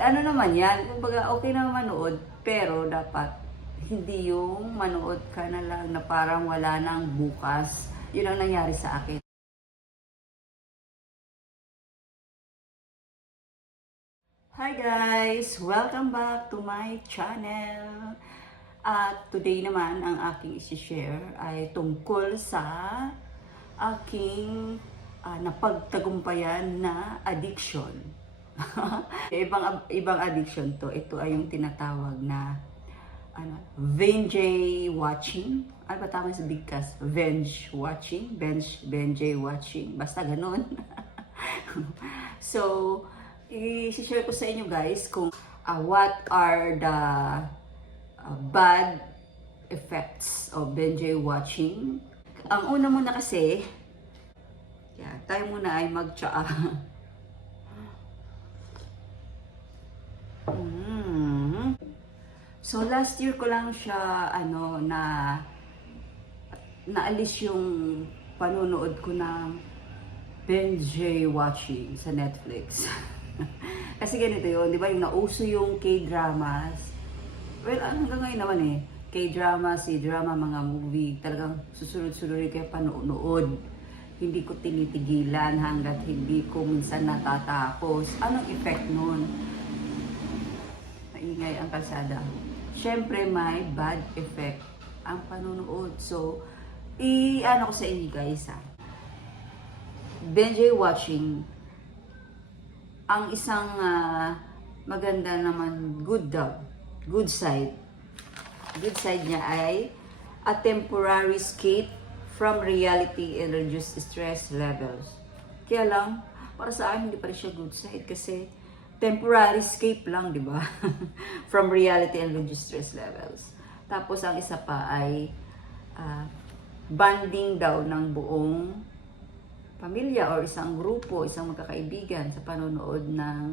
ano naman yan, kumbaga okay na manood, pero dapat hindi yung manood ka na lang na parang wala nang bukas. Yun ang nangyari sa akin. Hi guys! Welcome back to my channel. At today naman, ang aking isi-share ay tungkol sa aking napagtagumpayan na addiction. Ibang addiction to. Ito ay yung tinatawag na binge watching. Ano ba tama sa bigkas? Binge watching? Binge watching. Basta ganun. So, i-share ko sa inyo guys kung what are the bad effects of binge watching. Ang una muna kasi, tayo muna ay mag-tsaa. So last year ko lang siya naalis yung panonood ko ng binge watching sa Netflix. Kasi ganito yun, di ba? Yung nauso yung K-dramas. Well, hanggang ngayon naman K-drama, C-drama, mga movie. Talagang susunod-sunod kayo panonood. Hindi ko tinitigilan hanggat hindi ko minsan natatapos. Anong effect nun? Maingay ang kalsada. Siyempre, may bad effect ang panonood. So, ko sa inyo guys binge watching, ang isang maganda naman, good side niya ay a temporary escape from reality and reduce stress levels. Kaya lang, para sa akin, hindi pa rin siya good side kasi temporary escape lang, di ba? From reality and reduce stress levels. Tapos, ang isa pa ay bonding daw ng buong pamilya or isang grupo, isang magkakaibigan sa panonood ng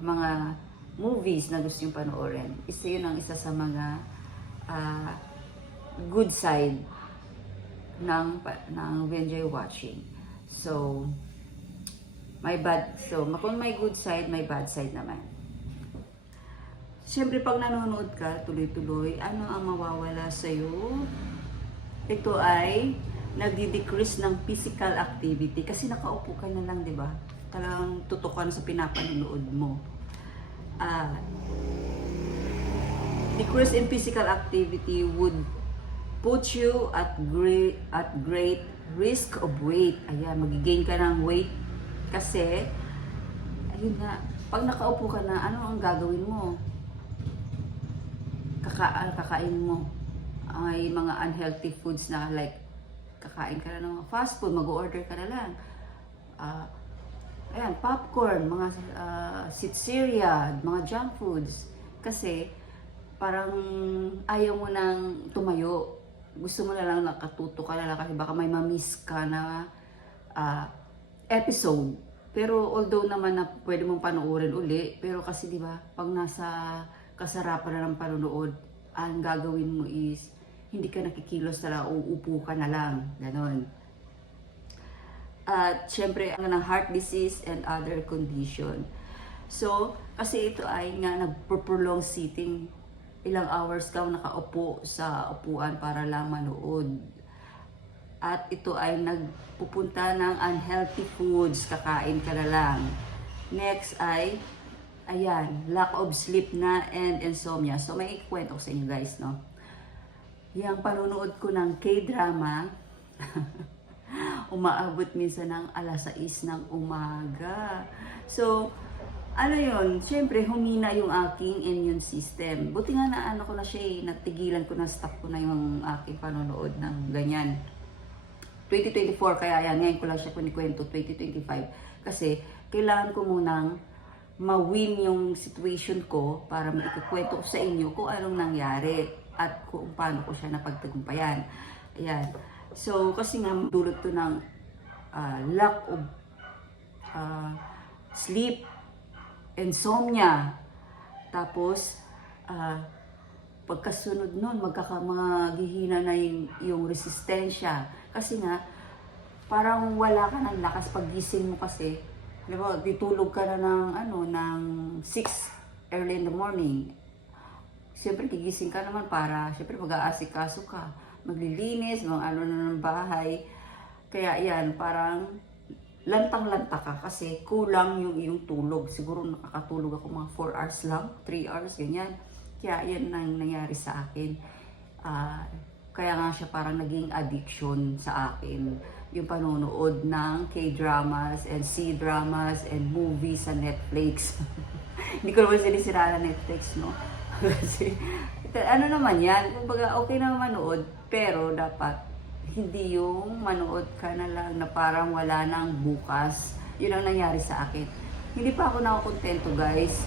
mga movies na gusto yung panoorin. Yun ang isa sa mga good side ng binge watching. So, kung may good side, may bad side naman. Siyempre, pag nanonood ka, tuloy-tuloy, ano ang mawawala sa'yo? Ito ay nagdi-decrease ng physical activity kasi nakaupo ka na lang, di ba? Talagang tutukan sa pinapanood mo. Decrease in physical activity would put you at great risk of weight. Ayan, magigain ka ng weight kasi ayun nga, pag nakaupo ka na, ano ang gagawin mo? Kakain mo ay mga unhealthy foods na like kakain ka na ng fast food, mag-order ka na lang. Ayan, popcorn, mga sitseria, mga junk foods. Kasi parang ayaw mo nang tumayo. Gusto mo na lang nakatuto ka na lang kasi baka may ma-miss ka na episode. Pero although naman na pwede mong panoorin uli, pero kasi di ba pag nasa kasarapan na ng panonood, ang gagawin mo is hindi ka nakikilos na uupo ka na lang. Ganon. At syempre, ng heart disease and other condition. So, kasi ito ay nga nagpo-prolong sitting. Ilang hours ka nakaupo sa upuan para lang manood. At ito ay nagpupunta ng unhealthy foods, kakain ka na lang. Next ay, ayan, lack of sleep na and insomnia. So, may ikwento ko sa inyo guys, no? Yang panonood ko ng K-drama, umaabot minsan ng alas 6 ng umaga. So, ano yun, syempre humina yung aking immune system. Buti nga na ko na siya natigilan ko na, stop ko na yung aking panonood ng ganyan. 2024, kaya yan, ngayon ko lang siya kunikwento, 2025. Kasi, kailangan ko munang ma-win yung situation ko para maikikwento ko sa inyo kung anong nangyari at kung paano ko siya napagtagumpayan. Ayan. So, kasi nga, dulot to ng lack of sleep, insomnia. Tapos, pagkasunod nun, maghihina na yung resistensya. Kasi nga, parang wala ka ng lakas paggising mo kasi. Diba, ditulog ka na ng 6 early in the morning. Siyempre, gigising ka naman para, siyempre, mag-aasikaso ka, maglilinis, mga ano na ng bahay. Kaya yan, parang lantang-lanta ka kasi kulang yung iyong tulog. Siguro nakakatulog ako mga 4 hours lang, 3 hours, ganyan. Kaya yan ang nangyari sa akin. Kaya nga siya parang naging addiction sa akin. Yung panonood ng K-dramas and C-dramas and movies sa Netflix. Hindi ko naman sinisira na Netflix, no? Kasi, ano naman yan, kumbaga okay na manood, pero dapat hindi yung manood ka na lang na parang wala nang bukas. Yun ang nangyari sa akin. Hindi pa ako nakakontento, guys.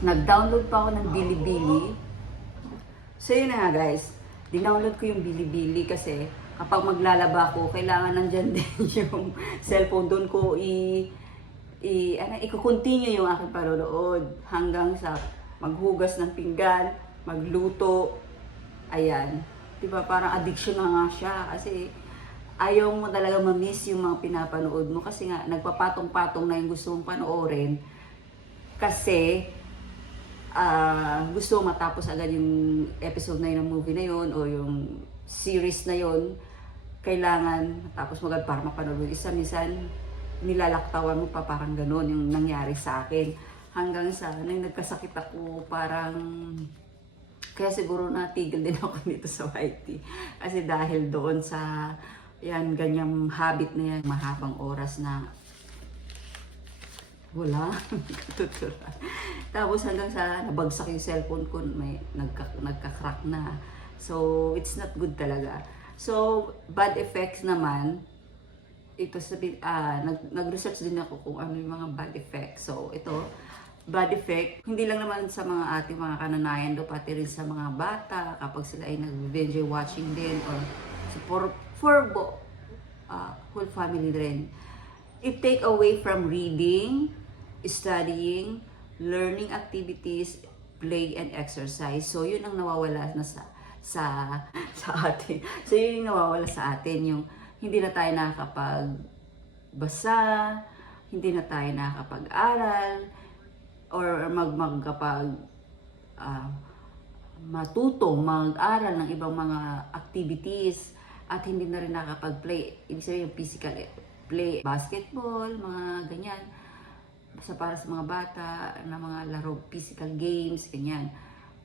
Nag-download pa ako ng Bilibili. So yun na nga, guys. Dinownload ko yung Bilibili kasi kapag maglalaba ko, kailangan nandyan din yung cellphone. Doon ko i-continue yung aking panonood hanggang sa maghugas ng pinggan, magluto, ayan. Diba, parang addiction na nga siya kasi ayaw mo talaga ma-miss yung mga pinapanood mo kasi nga nagpapatong-patong na yung gusto mong panoorin kasi gusto mong matapos agad yung episode na yun ng movie na yun o yung series na yun, kailangan matapos mo agad para mapanood yung isa. Minsan nilalaktawan mo pa, parang ganun yung nangyari sa akin. Hanggang sa nang nagkasakit ako, parang kaya siguro natigil din ako dito sa YT. Kasi dahil doon sa yan, ganyang habit na yan, mahabang oras na wala. Tapos hanggang sa nabagsak yung cellphone ko, may nagka-crack na. So, it's not good talaga. So, bad effects naman, ito sabi, nag-research din ako kung ano yung mga bad effects. So, ito, bad effect, hindi lang naman sa mga ating mga kananayan do, pati rin sa mga bata kapag sila ay nag-binge watching din or for whole family rin. It take away from reading, studying, learning activities, play and exercise. So yun ang nawawala na sa atin. So yun yung nawawala sa atin, yung hindi na tayo nakakapagbasa, hindi na tayo nakakapag-aral, or matuto, mag-aral ng ibang mga activities at hindi na rin nakakapag-play. Ibig sabihin yung physical play, basketball, mga ganyan. Basta para sa mga bata na mga laro, physical games, ganyan.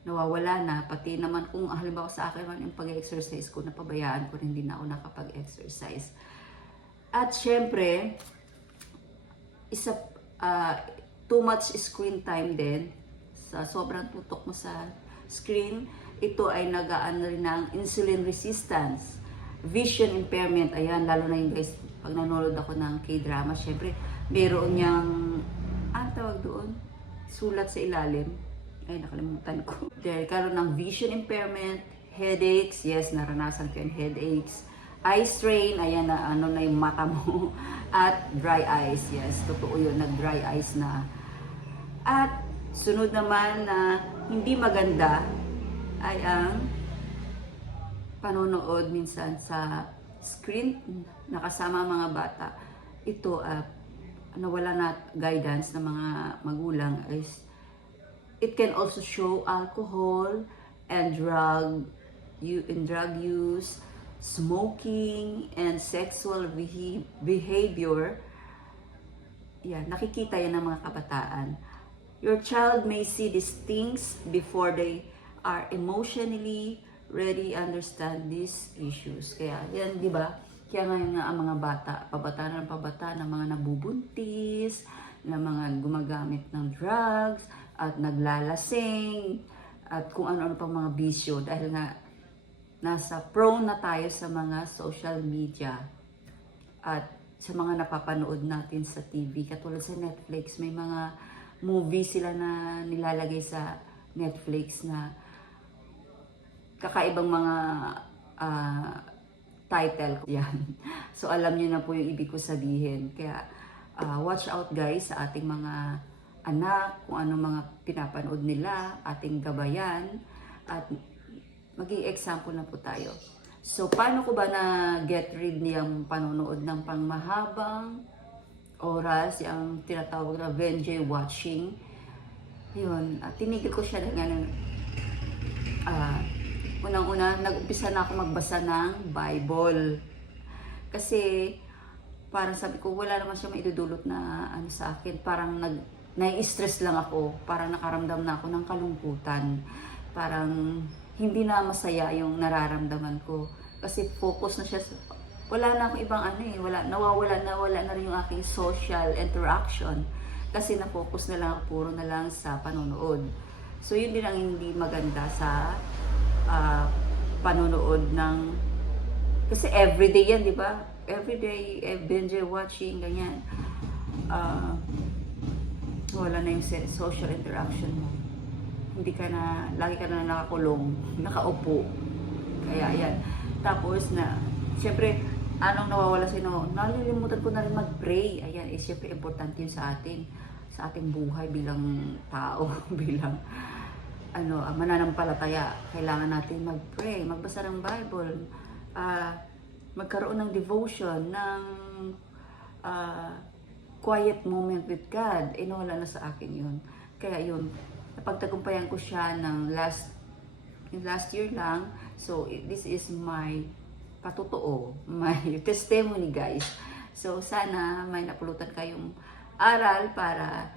Nawawala na. Pati naman kung halimbawa sa akin man yung pag-exercise ko, napabayaan ko rin, hindi na ako nakapag-exercise. At syempre, too much screen time din, sa sobrang tutok mo sa screen, ito ay nag-aano rin ng insulin resistance, vision impairment, ayan, lalo na yung guys, pag nanonood ako ng K-drama, syempre, meron niyang, tawag doon, sulat sa ilalim, ay nakalimutan ko. Dahil karoon ng vision impairment, headaches, yes, naranasan ko yung headaches, eye strain, ayan na, ano na yung mata mo, at dry eyes, yes, totoo yun, nag-dry eyes na. At sunod naman na hindi maganda ay ang panonood minsan sa screen na kasama mga bata. Ito, nawala na guidance ng mga magulang is it can also show alcohol and drug use, smoking, and sexual behavior. Yan, nakikita yan ng mga kabataan. Your child may see these things before they are emotionally ready understand these issues. Kaya yan, di ba? Kaya ngayon nga ang mga bata, pabata ng mga nabubuntis, na mga gumagamit ng drugs, at naglalasing, at kung ano-ano pang mga bisyo. Dahil nga, nasa prone na tayo sa mga social media at sa mga napapanood natin sa TV. Katulad sa Netflix, may mga movie sila na nilalagay sa Netflix na kakaibang mga title. Yan. So alam niyo na po yung ibig ko sabihin. Kaya watch out guys sa ating mga anak, kung ano mga pinapanood nila, ating gabayan, at maging example na po tayo. So paano ko ba na get rid niyang panonood ng pangmahabang oras, yung tinatawag na binge watching? yun, tinigil ko siya ng ano, unang-una, nag-umpisa na ako magbasa ng Bible. Kasi, parang sabi ko, wala naman siya maidudulot na ano sa akin. Parang nai-stress lang ako. Parang nakaramdam na ako ng kalungkutan. Parang hindi na masaya yung nararamdaman ko. Kasi focus na siya sa, wala na akong ibang ano eh. Nawawala na rin yung aking social interaction. Kasi na-focus na lang ako, puro na lang sa panonood. So, yun din ang hindi maganda sa panonood ng, kasi everyday yan, di ba? Everyday, binge watching, ganyan. Wala na yung social interaction mo. Hindi ka na, lagi ka na nakakulong, nakaupo. Kaya yan. Tapos na, siyempre, anong nawawala sa inyo? Nalilimutan ko na rin mag-pray. Ayan, siyempre importante yun sa atin. Sa ating buhay bilang tao, bilang mananampalataya. Kailangan natin mag-pray, magbasa ng Bible, magkaroon ng devotion, ng quiet moment with God. Wala na sa akin yun. Kaya yun, napagtagumpayan ko siya ng last year lang. So, this is my patotoo, my testimony, guys. So, sana may napulutan kayong aral para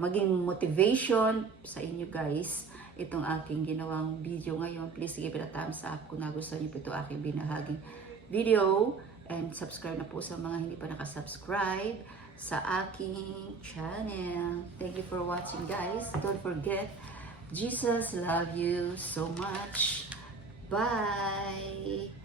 maging motivation sa inyo, guys. Itong aking ginawang video ngayon. Please give it a thumbs up kung nagustuhan niyo po ito aking binahaging video. And subscribe na po sa mga hindi pa nakasubscribe sa aking channel. Thank you for watching, guys. Don't forget, Jesus love you so much. Bye!